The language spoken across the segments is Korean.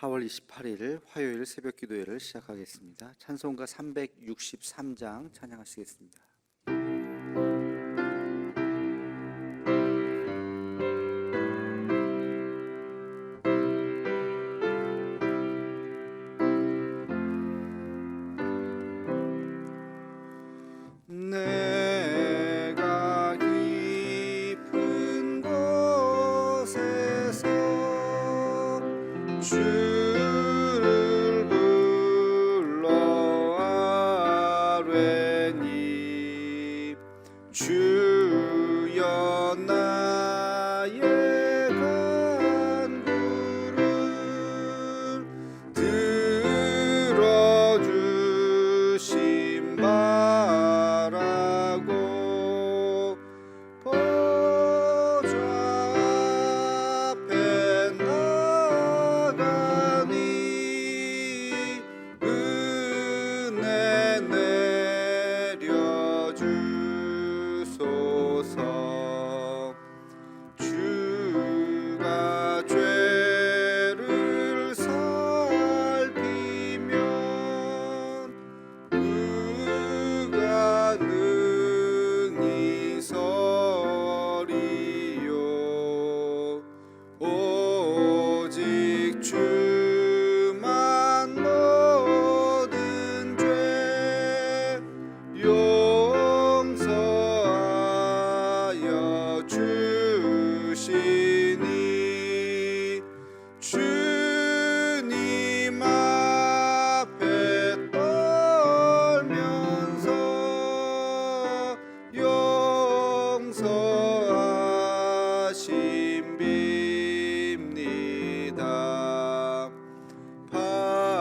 4월 28일 화요일 새벽 기도회를 시작하겠습니다. 찬송가 363장 찬양하시겠습니다. 내가 깊은 곳에서 주를 불러아뢰니 주여 나의 간구를 들어주심 바라고 보좌 앞에 나가니 은혜 내려주소서. 주가 죄를 살피면 누가 능히 서리요. 오직 주만 모든 죄 용서하여 주시니 주님 앞에 떨면서 용서하심 빕니다. 파수꾼이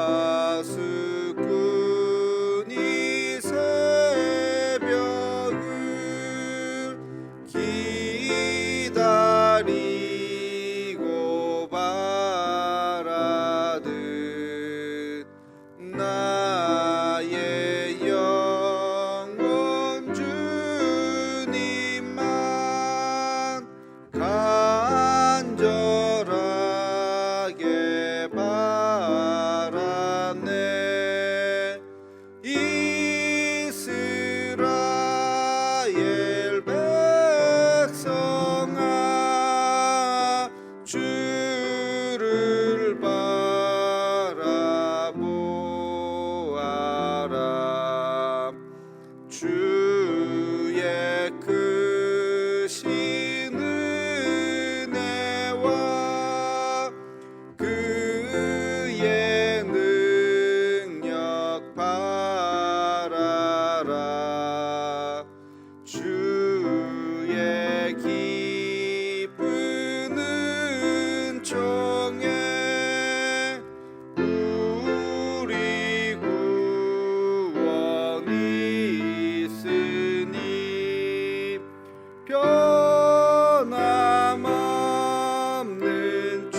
새벽을 기다리고 바라듯 나의 영혼 주님만 간절하게 바라네. 이스라엘 백성아 주를 바라보아라. 주의 크신 은혜와 그의 능력 바라라. 주의 깊은 은총에 우리 구원이 있으니 변함없는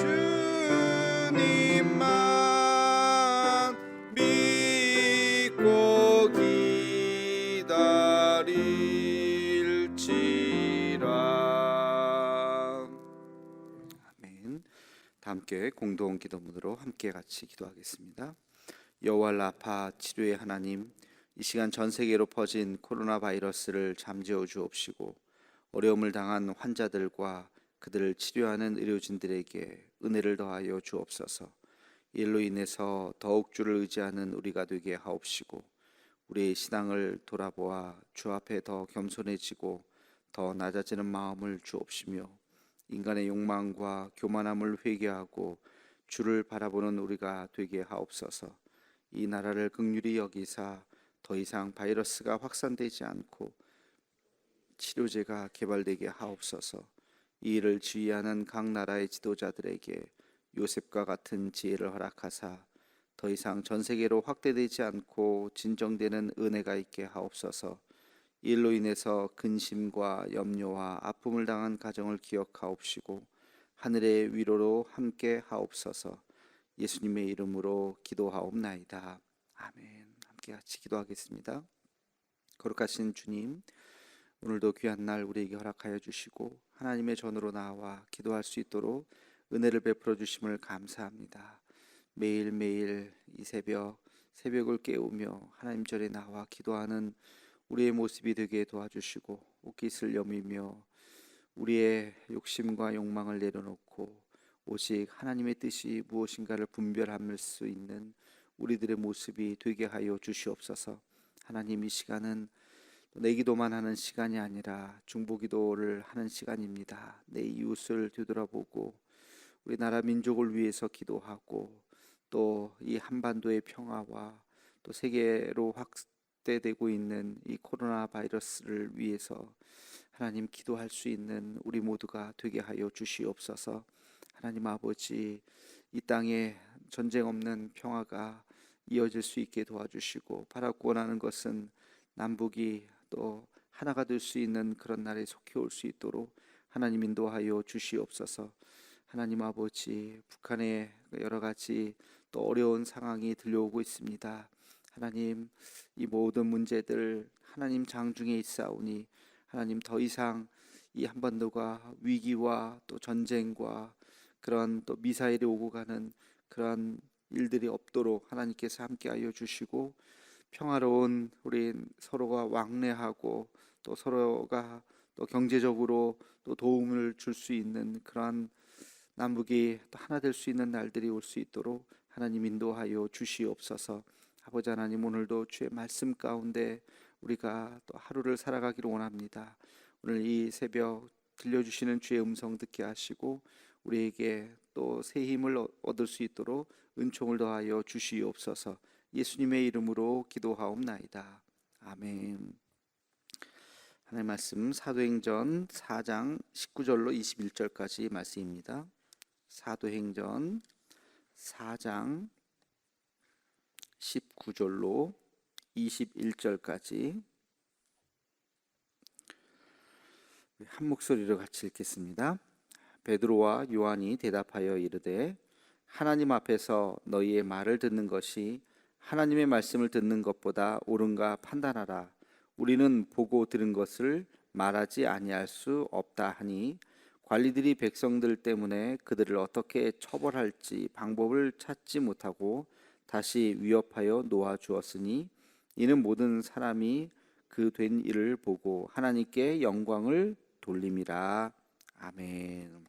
주님만 믿고 기다릴지라. 아멘. 다 함께 공동 기도문으로 함께 같이 기도하겠습니다. 여호와 라파 치료의 하나님, 이 시간 전 세계로 퍼진 코로나 바이러스를 잠재워 주옵시고 어려움을 당한 환자들과 그들을 치료하는 의료진들에게 은혜를 더하여 주옵소서. 이로 인해서 더욱 주를 의지하는 우리가 되게 하옵시고 우리의 신앙을 돌아보아 주 앞에 더 겸손해지고 더 낮아지는 마음을 주옵시며 인간의 욕망과 교만함을 회개하고 주를 바라보는 우리가 되게 하옵소서. 이 나라를 긍휼히 여기사 더 이상 바이러스가 확산되지 않고 치료제가 개발되게 하옵소서. 이 일을 지휘하는 각 나라의 지도자들에게 요셉과 같은 지혜를 허락하사 더 이상 전 세계로 확대되지 않고 진정되는 은혜가 있게 하옵소서. 이 일로 인해서 근심과 염려와 아픔을 당한 가정을 기억하옵시고 하늘의 위로로 함께 하옵소서. 예수님의 이름으로 기도하옵나이다. 아멘. 함께 같이 기도하겠습니다. 거룩하신 주님, 오늘도 귀한 날 우리에게 허락하여 주시고 하나님의 전으로 나와 기도할 수 있도록 은혜를 베풀어 주심을 감사합니다. 매일매일 이 새벽을 깨우며 하나님 전에 나와 기도하는 우리의 모습이 되게 도와주시고, 옷깃을 여미며 우리의 욕심과 욕망을 내려놓고 오직 하나님의 뜻이 무엇인가를 분별할 수 있는 우리들의 모습이 되게 하여 주시옵소서. 하나님, 이 시간은 내 기도만 하는 시간이 아니라 중보기도를 하는 시간입니다. 내 이웃을 되돌아보고 우리나라 민족을 위해서 기도하고, 또 이 한반도의 평화와 또 세계로 확대되고 있는 이 코로나 바이러스를 위해서 하나님 기도할 수 있는 우리 모두가 되게 하여 주시옵소서. 하나님 아버지, 이 땅에 전쟁 없는 평화가 이어질 수 있게 도와주시고, 바라고 원하는 것은 남북이 또 하나가 될 수 있는 그런 날에 속히 올 수 있도록 하나님 인도하여 주시옵소서. 하나님 아버지, 북한의 여러 가지 또 어려운 상황이 들려오고 있습니다. 하나님, 이 모든 문제들 하나님 장중에 있사오니 하나님, 더 이상 이 한반도가 위기와 또 전쟁과 그런 또 미사일이 오고 가는 그런 일들이 없도록 하나님께서 함께하여 주시고, 평화로운 우리 서로가 왕래하고 또 서로가 또 경제적으로 또 도움을 줄 수 있는 그러한 남북이 또 하나 될 수 있는 날들이 올 수 있도록 하나님 인도하여 주시옵소서. 아버지 하나님, 오늘도 주의 말씀 가운데 우리가 또 하루를 살아가기를 원합니다. 오늘 이 새벽 들려주시는 주의 음성 듣게 하시고 우리에게 또 새 힘을 얻을 수 있도록 은총을 더하여 주시옵소서. 예수님의 이름으로 기도하옵나이다. 아멘. 하나님 말씀, 사도행전 4장 19절로 21절까지 말씀입니다. 사도행전 4장 19절로 21절까지 한 목소리로 같이 읽겠습니다. 베드로와 요한이 대답하여 이르되, 하나님 앞에서 너희의 말을 듣는 것이 하나님의 말씀을 듣는 것보다 옳은가 판단하라. 우리는 보고 들은 것을 말하지 아니할 수 없다 하니, 관리들이 백성들 때문에 그들을 어떻게 처벌할지 방법을 찾지 못하고 다시 위협하여 놓아 주었으니, 이는 모든 사람이 그 된 일을 보고 하나님께 영광을 돌림이라. 아멘.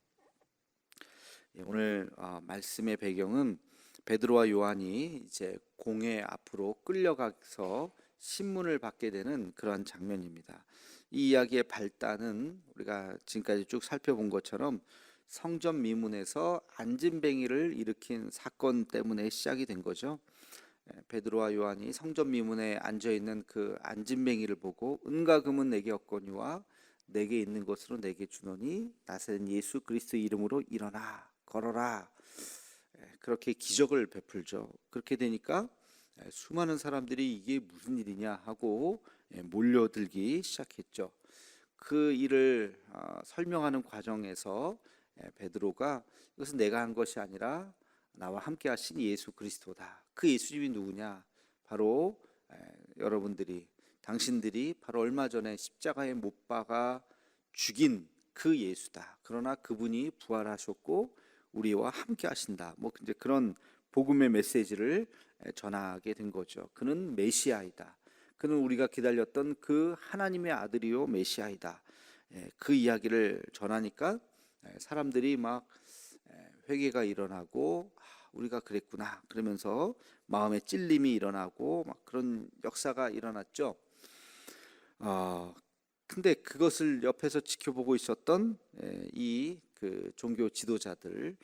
오늘 말씀의 배경은 베드로와 요한이 이제 공회 앞으로 끌려가서 신문을 받게 되는 그런 장면입니다. 이 이야기의 발단은 우리가 지금까지 쭉 살펴본 것처럼 성전 미문에서 안진뱅이를 일으킨 사건 때문에 시작이 된 거죠. 베드로와 요한이 성전 미문에 앉아 있는 그 안진뱅이를 보고, 은과 금은 내게 없거니와 내게 있는 것으로 내게 주노니 나사렛 예수 그리스도 이름으로 일어나 걸어라, 그렇게 기적을 베풀죠. 그렇게 되니까 수많은 사람들이 이게 무슨 일이냐 하고 몰려들기 시작했죠. 그 일을 설명하는 과정에서 베드로가, 이것은 내가 한 것이 아니라 나와 함께 하신 예수 그리스도다. 그 예수님이 누구냐? 바로 여러분들이, 당신들이 바로 얼마 전에 십자가에 못 박아 죽인 그 예수다. 그러나 그분이 부활하셨고 우리와 함께 하신다. 뭐 이제 그런 복음의 메시지를 전하게 된 거죠. 그는 메시아이다. 그는 우리가 기다렸던 그 하나님의 아들이요 메시아이다. 그 이야기를 전하니까 사람들이 막 회개가 일어나고, 우리가 그랬구나 그러면서 마음의 찔림이 일어나고 막 그런 역사가 일어났죠. 근데 그것을 옆에서 지켜보고 있었던 이 그 종교 지도자들,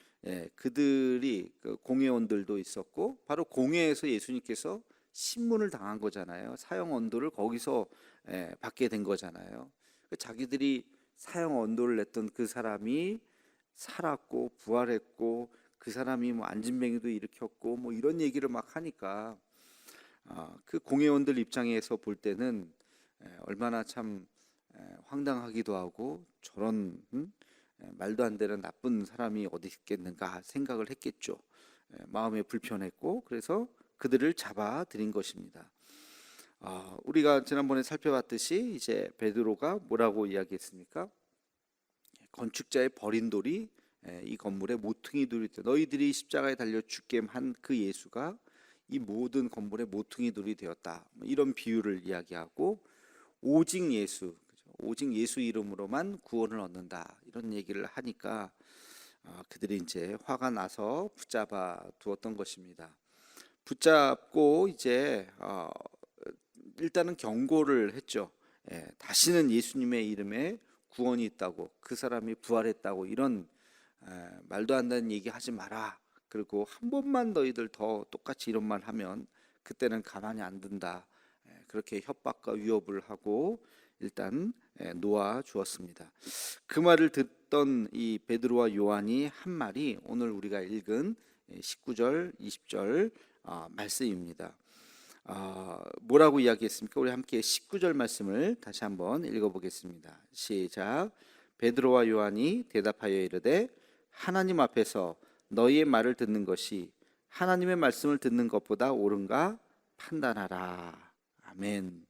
그들이 그 공회원들도 있었고, 바로 공회에서 예수님께서 신문을 당한 거잖아요. 사형 언도를 거기서 받게 된 거잖아요. 자기들이 사형 언도를 냈던 그 사람이 살았고 부활했고, 그 사람이 뭐 안진뱅이도 일으켰고 뭐 이런 얘기를 막 하니까 그 공회원들 입장에서 볼 때는 얼마나 참 황당하기도 하고, 저런 말도 안 되는 나쁜 사람이 어디 있겠는가 생각을 했겠죠. 마음에 불편했고, 그래서 그들을 잡아들인 것입니다. 우리가 지난번에 살펴봤듯이 이제 베드로가 뭐라고 이야기했습니까? 건축자의 버린 돌이 이 건물의 모퉁이돌이 되어 너희들이 십자가에 달려 죽게 한 그 예수가 이 모든 건물의 모퉁이돌이 되었다. 이런 비유를 이야기하고 오직 예수, 오직 예수 이름으로만 구원을 얻는다. 이런 얘기를 하니까 그들이 이제 화가 나서 붙잡아 두었던 것입니다. 붙잡고 이제 일단은 경고를 했죠. 다시는 예수님의 이름에 구원이 있다고, 그 사람이 부활했다고 이런 말도 안 되는 얘기 하지 마라. 그리고 한 번만 너희들 더 똑같이 이런 말 하면 그때는 가만히 안 둔다. 그렇게 협박과 위협을 하고 일단 놓아 주었습니다. 그 말을 듣던 이 베드로와 요한이 한 말이 오늘 우리가 읽은 19절, 20절 말씀입니다. 뭐라고 이야기했습니까? 우리 함께 19절 말씀을 다시 한번 읽어보겠습니다. 시작. 베드로와 요한이 대답하여 이르되 하나님 앞에서 너희의 말을 듣는 것이 하나님의 말씀을 듣는 것보다 옳은가 판단하라. 아멘.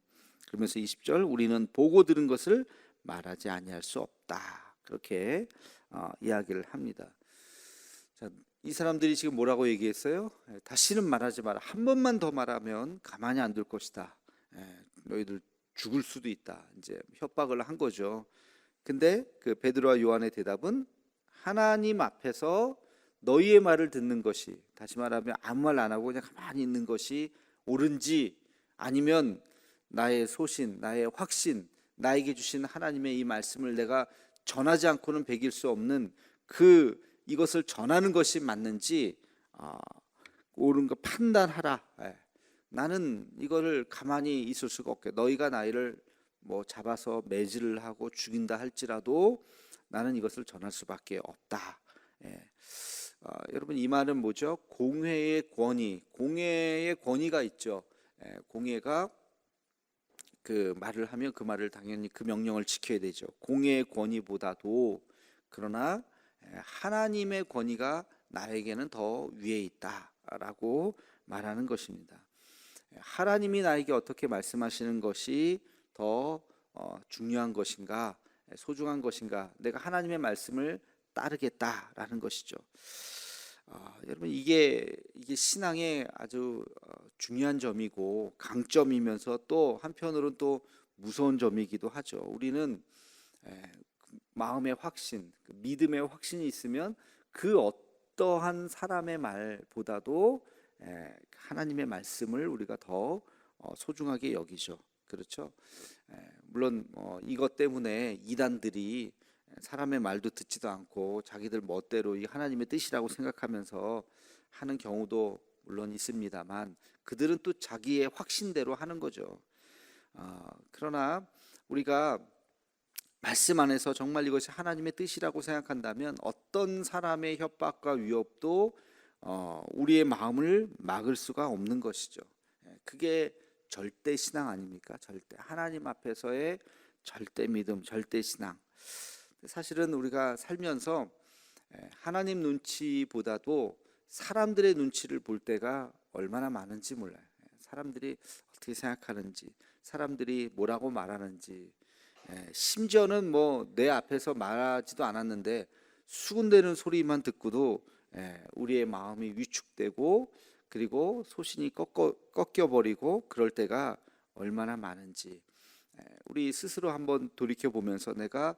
그러면서 20절 우리는 보고 들은 것을 말하지 아니할 수 없다. 그렇게 이야기를 합니다. 자, 이 사람들이 지금 뭐라고 얘기했어요? 다시는 말하지 마라. 한 번만 더 말하면 가만히 안 둘 것이다. 너희들 죽을 수도 있다. 이제 협박을 한 거죠. 근데 그 베드로와 요한의 대답은 하나님 앞에서 너희의 말을 듣는 것이, 다시 말하면 아무 말 안 하고 그냥 가만히 있는 것이 옳은지, 아니면 나의 소신, 나의 확신, 나에게 주신 하나님의 이 말씀을 내가 전하지 않고는 배길 수 없는 이것을 전하는 것이 맞는지 옳은 거 판단하라. 나는 이거를 가만히 있을 수가 없게. 너희가 나를 뭐 잡아서 매질을 하고 죽인다 할지라도 나는 이것을 전할 수밖에 없다. 여러분, 이 말은 뭐죠? 공회의 권위가 있죠. 공회가 그 말을 하면 그 말을 당연히 그 명령을 지켜야 되죠. 공회의 권위보다도 그러나 하나님의 권위가 나에게는 더 위에 있다라고 말하는 것입니다. 하나님이 나에게 어떻게 말씀하시는 것이 더 중요한 것인가, 소중한 것인가, 내가 하나님의 말씀을 따르겠다라는 것이죠. 여러분, 이게 신앙의 아주 중요한 점이고 강점이면서 또 한편으로는 또 무서운 점이기도 하죠. 우리는 마음의 확신, 믿음의 확신이 있으면 그 어떠한 사람의 말보다도 하나님의 말씀을 우리가 더 소중하게 여기죠. 그렇죠? 물론 이것 때문에 이단들이 사람의 말도 듣지도 않고 자기들 멋대로 이 하나님의 뜻이라고 생각하면서 하는 경우도 물론 있습니다만, 그들은 또 자기의 확신대로 하는 거죠. 그러나 우리가 말씀 안에서 정말 이것이 하나님의 뜻이라고 생각한다면 어떤 사람의 협박과 위협도 우리의 마음을 막을 수가 없는 것이죠. 그게 절대 신앙 아닙니까? 절대 하나님 앞에서의 절대 믿음, 절대 신앙. 사실은 우리가 살면서 하나님 눈치보다도 사람들의 눈치를 볼 때가 얼마나 많은지 몰라요. 사람들이 어떻게 생각하는지, 사람들이 뭐라고 말하는지, 심지어는 뭐 내 앞에서 말하지도 않았는데 수군대는 소리만 듣고도 우리의 마음이 위축되고 그리고 소신이 꺾여버리고 그럴 때가 얼마나 많은지 우리 스스로 한번 돌이켜 보면서 내가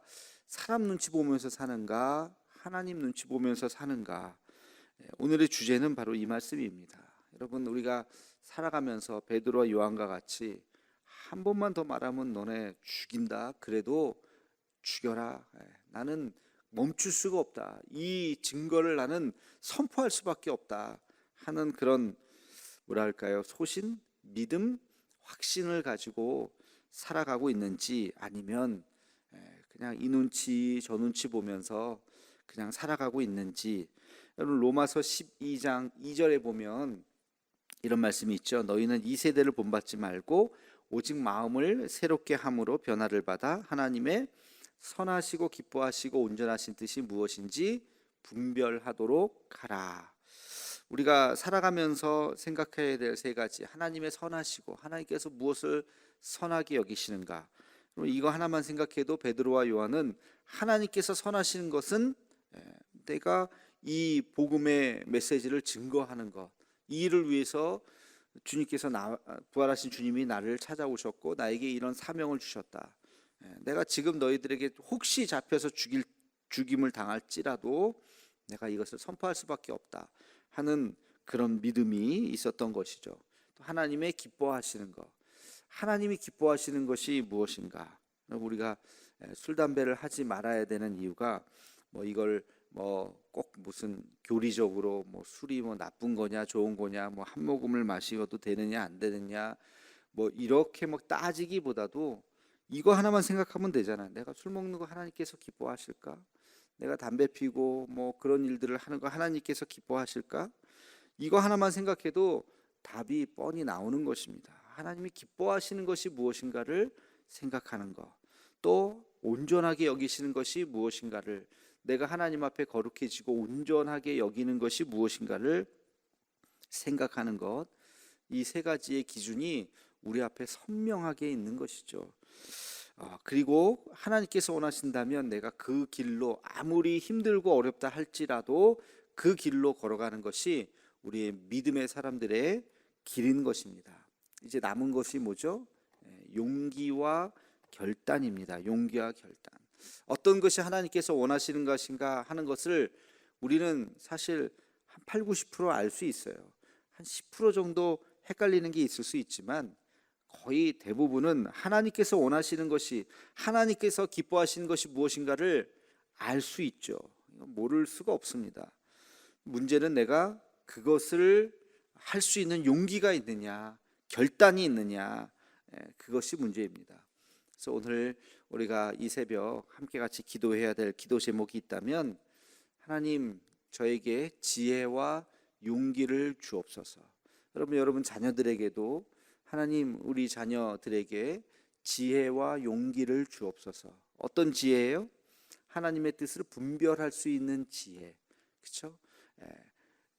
사람 눈치 보면서 사는가, 하나님 눈치 보면서 사는가. 오늘의 주제는 바로 이 말씀입니다. 여러분, 우리가 살아가면서 베드로와 요한과 같이 한 번만 더 말하면 너네 죽인다, 그래도 죽여라. 나는 멈출 수가 없다. 이 증거를 나는 선포할 수밖에 없다 하는 그런 뭐랄까요, 소신, 믿음, 확신을 가지고 살아가고 있는지, 아니면 그냥 이 눈치 저 눈치 보면서 그냥 살아가고 있는지. 여러분, 로마서 12장 2절에 보면 이런 말씀이 있죠. 너희는 이 세대를 본받지 말고 오직 마음을 새롭게 함으로 변화를 받아 하나님의 선하시고 기뻐하시고 온전하신 뜻이 무엇인지 분별하도록 하라. 우리가 살아가면서 생각해야 될 세 가지, 하나님의 선하시고, 하나님께서 무엇을 선하게 여기시는가. 이거 하나만 생각해도 베드로와 요한은 하나님께서 선하시는 것은 내가 이 복음의 메시지를 증거하는 것, 이 일을 위해서 주님께서 부활하신 주님이 나를 찾아오셨고 나에게 이런 사명을 주셨다. 내가 지금 너희들에게 혹시 잡혀서 죽임을 당할지라도 내가 이것을 선포할 수밖에 없다 하는 그런 믿음이 있었던 것이죠. 또 하나님의 기뻐하시는 것, 하나님이 기뻐하시는 것이 무엇인가? 우리가 술 담배를 하지 말아야 되는 이유가 뭐 이걸 뭐 꼭 무슨 교리적으로 뭐 술이 뭐 나쁜 거냐 좋은 거냐 뭐 한 모금을 마셔도 되느냐 안 되느냐 뭐 이렇게 뭐 따지기보다도 이거 하나만 생각하면 되잖아. 내가 술 먹는 거 하나님께서 기뻐하실까? 내가 담배 피고 뭐 그런 일들을 하는 거 하나님께서 기뻐하실까? 이거 하나만 생각해도 답이 뻔히 나오는 것입니다. 하나님이 기뻐하시는 것이 무엇인가를 생각하는 것, 또 온전하게 여기시는 것이 무엇인가를, 내가 하나님 앞에 거룩해지고 온전하게 여기는 것이 무엇인가를 생각하는 것, 이 세 가지의 기준이 우리 앞에 선명하게 있는 것이죠. 그리고 하나님께서 원하신다면 내가 그 길로 아무리 힘들고 어렵다 할지라도 그 길로 걸어가는 것이 우리의 믿음의 사람들의 길인 것입니다. 이제 남은 것이 뭐죠? 용기와 결단입니다. 용기와 결단. 어떤 것이 하나님께서 원하시는 것인가 하는 것을 우리는 사실 한 8, 90% 알 수 있어요. 한 10% 정도 헷갈리는 게 있을 수 있지만 거의 대부분은 하나님께서 원하시는 것이, 하나님께서 기뻐하시는 것이 무엇인가를 알 수 있죠. 모를 수가 없습니다. 문제는 내가 그것을 할 수 있는 용기가 있느냐, 결단이 있느냐, 그것이 문제입니다. 그래서 오늘 우리가 이 새벽 함께 같이 기도해야 될 기도 제목이 있다면, 하나님 저에게 지혜와 용기를 주옵소서. 여러분 자녀들에게도 하나님 우리 자녀들에게 지혜와 용기를 주옵소서. 어떤 지혜예요? 하나님의 뜻을 분별할 수 있는 지혜. 그렇죠?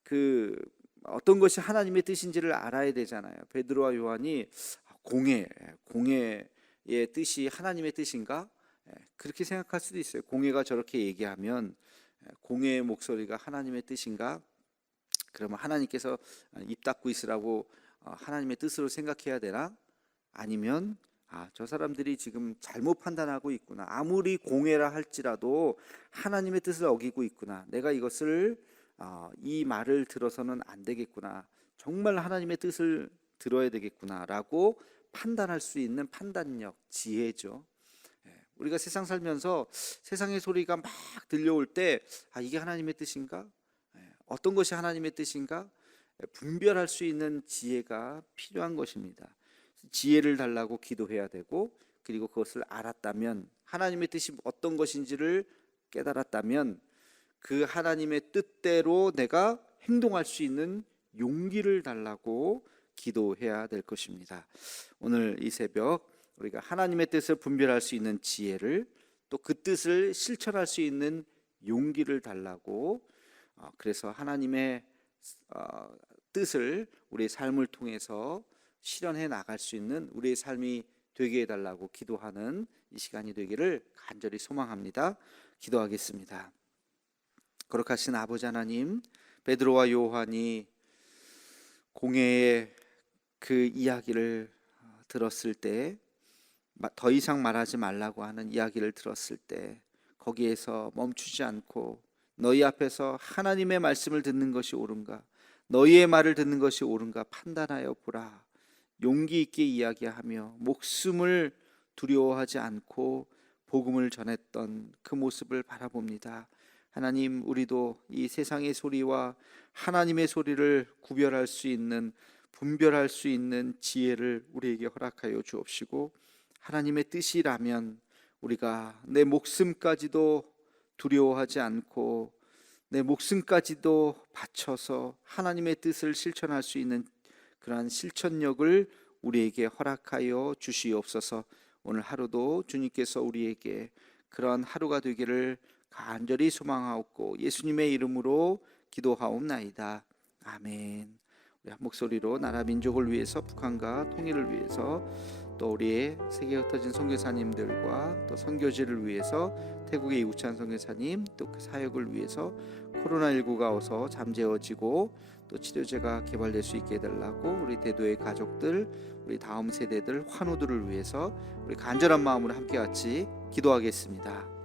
그 어떤 것이 하나님의 뜻인지를 알아야 되잖아요. 베드로와 요한이 공회의 뜻이 하나님의 뜻인가? 그렇게 생각할 수도 있어요. 공회가 저렇게 얘기하면 공회의 목소리가 하나님의 뜻인가? 그러면 하나님께서 입 닫고 있으라고 하나님의 뜻으로 생각해야 되나? 아니면 저 사람들이 지금 잘못 판단하고 있구나. 아무리 공회라 할지라도 하나님의 뜻을 어기고 있구나. 내가 이것을 이 말을 들어서는 안 되겠구나. 정말 하나님의 뜻을 들어야 되겠구나라고 판단할 수 있는 판단력, 지혜죠. 우리가 세상 살면서 세상의 소리가 막 들려올 때 이게 하나님의 뜻인가? 어떤 것이 하나님의 뜻인가? 분별할 수 있는 지혜가 필요한 것입니다. 지혜를 달라고 기도해야 되고, 그리고 그것을 알았다면, 하나님의 뜻이 어떤 것인지를 깨달았다면 그 하나님의 뜻대로 내가 행동할 수 있는 용기를 달라고 기도해야 될 것입니다. 오늘 이 새벽 우리가 하나님의 뜻을 분별할 수 있는 지혜를, 또 그 뜻을 실천할 수 있는 용기를 달라고, 그래서 하나님의 뜻을 우리의 삶을 통해서 실현해 나갈 수 있는 우리의 삶이 되게 해달라고 기도하는 이 시간이 되기를 간절히 소망합니다. 기도하겠습니다. 거룩하신 아버지 하나님, 베드로와 요한이 공회의 그 이야기를 들었을 때, 더 이상 말하지 말라고 하는 이야기를 들었을 때 거기에서 멈추지 않고 너희 앞에서 하나님의 말씀을 듣는 것이 옳은가, 너희의 말을 듣는 것이 옳은가 판단하여 보라. 용기 있게 이야기하며 목숨을 두려워하지 않고 복음을 전했던 그 모습을 바라봅니다. 하나님, 우리도 이 세상의 소리와 하나님의 소리를 구별할 수 있는, 분별할 수 있는 지혜를 우리에게 허락하여 주옵시고, 하나님의 뜻이라면 우리가 내 목숨까지도 두려워하지 않고 내 목숨까지도 바쳐서 하나님의 뜻을 실천할 수 있는 그러한 실천력을 우리에게 허락하여 주시옵소서. 오늘 하루도 주님께서 우리에게 그러한 하루가 되기를 간절히 소망하옵고 예수님의 이름으로 기도하옵나이다. 아멘. 우리 한 목소리로 나라 민족을 위해서, 북한과 통일을 위해서 또 우리의 세계 흩어진 선교사님들과 또 선교지를 위해서 태국의 이우찬 선교사님 또 그 사역을 위해서 코로나19가 어서 잠재워지고 또 치료제가 개발될 수 있게 해달라고 우리 대도의 가족들, 우리 다음 세대들 환우들을 위해서 우리 간절한 마음으로 함께 같이 기도하겠습니다.